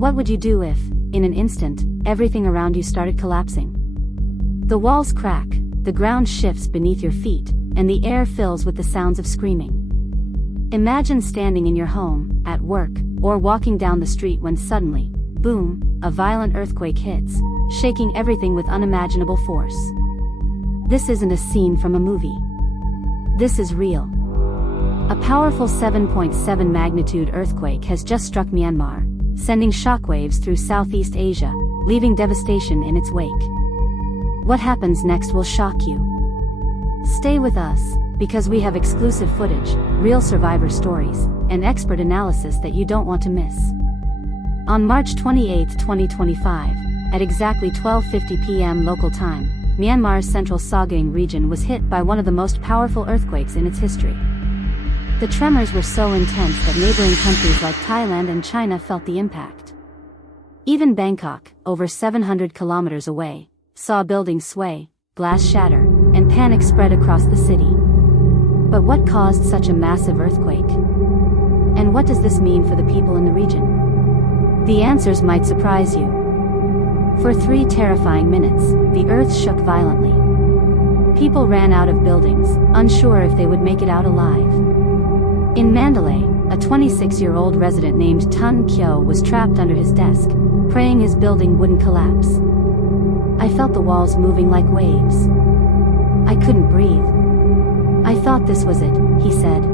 What would you do if, in an instant, everything around you started collapsing? The walls crack, the ground shifts beneath your feet, and the air fills with the sounds of screaming. Imagine standing in your home, at work, or walking down the street when suddenly, boom, a violent earthquake hits, shaking everything with unimaginable force. This isn't a scene from a movie. This is real. A powerful 7.7 magnitude earthquake has just struck Myanmar, sending shockwaves through Southeast Asia, leaving devastation in its wake. What happens next will shock you. Stay with us, because we have exclusive footage, real survivor stories, and expert analysis that you don't want to miss. On March 28, 2025, at exactly 12:50 p.m. local time, Myanmar's central Sagaing region was hit by one of the most powerful earthquakes in its history. The tremors were so intense that neighboring countries like Thailand and China felt the impact. Even Bangkok, over 700 kilometers away, saw buildings sway, glass shatter, and panic spread across the city. But what caused such a massive earthquake? And what does this mean for the people in the region? The answers might surprise you. For 3 terrifying minutes, the earth shook violently. People ran out of buildings, unsure if they would make it out alive. In Mandalay, a 26-year-old resident named Tun Kyo was trapped under his desk, praying his building wouldn't collapse. I felt the walls moving like waves. I couldn't breathe. I thought this was it, he said.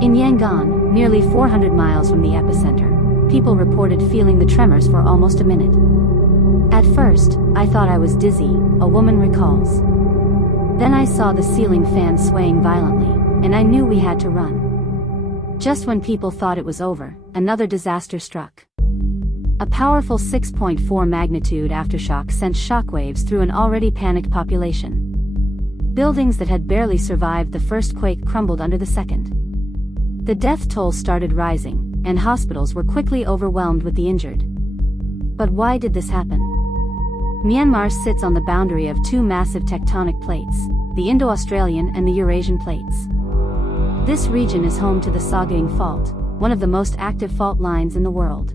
In Yangon, nearly 400 miles from the epicenter, people reported feeling the tremors for almost a minute. At first, I thought I was dizzy, a woman recalls. Then I saw the ceiling fan swaying violently, and I knew we had to run. Just when people thought it was over, another disaster struck. A powerful 6.4 magnitude aftershock sent shockwaves through an already panicked population. Buildings that had barely survived the first quake crumbled under the second. The death toll started rising, and hospitals were quickly overwhelmed with the injured. But why did this happen? Myanmar sits on the boundary of 2 massive tectonic plates, the Indo-Australian and the Eurasian plates. This region is home to the Sagaing Fault, one of the most active fault lines in the world.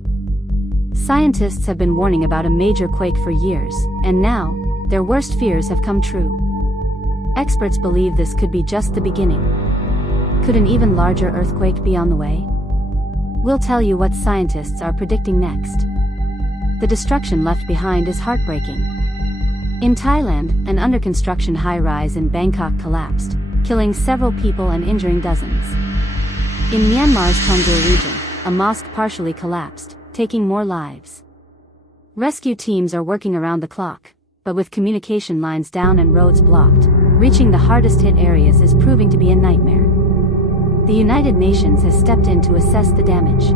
Scientists have been warning about a major quake for years, and now, their worst fears have come true. Experts believe this could be just the beginning. Could an even larger earthquake be on the way? We'll tell you what scientists are predicting next. The destruction left behind is heartbreaking. In Thailand, an under-construction high-rise in Bangkok collapsed, killing several people and injuring dozens. In Myanmar's Tunggur region, a mosque partially collapsed, taking more lives. Rescue teams are working around the clock, but with communication lines down and roads blocked, reaching the hardest-hit areas is proving to be a nightmare. The United Nations has stepped in to assess the damage.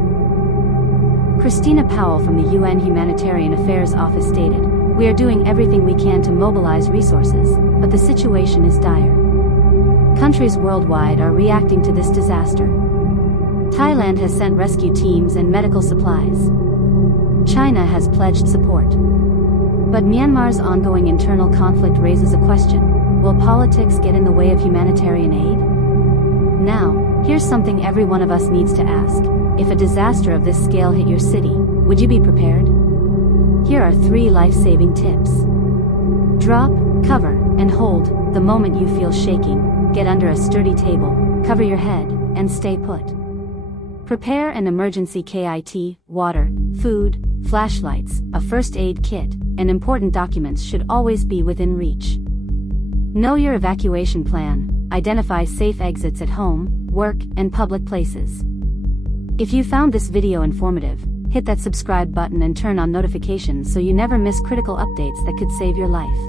Christina Powell from the UN Humanitarian Affairs Office stated, "We are doing everything we can to mobilize resources, but the situation is dire." Countries worldwide are reacting to this disaster. Thailand has sent rescue teams and medical supplies. China has pledged support. But Myanmar's ongoing internal conflict raises a question. Will politics get in the way of humanitarian aid? Now, here's something every one of us needs to ask. If a disaster of this scale hit your city, would you be prepared? Here are 3 life-saving tips. Drop, cover, and hold. The moment you feel shaking, get under a sturdy table, cover your head, and stay put. Prepare an emergency kit, water, food, flashlights, a first aid kit, and important documents should always be within reach. Know your evacuation plan, identify safe exits at home, work, and public places. If you found this video informative, hit that subscribe button and turn on notifications so you never miss critical updates that could save your life.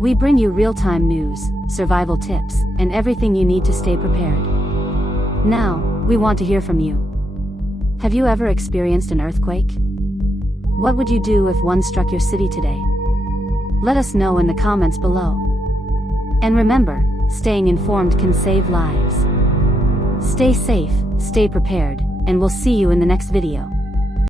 We bring you real-time news, survival tips, and everything you need to stay prepared. Now, we want to hear from you. Have you ever experienced an earthquake? What would you do if one struck your city today? Let us know in the comments below. And remember, staying informed can save lives. Stay safe, stay prepared, and we'll see you in the next video.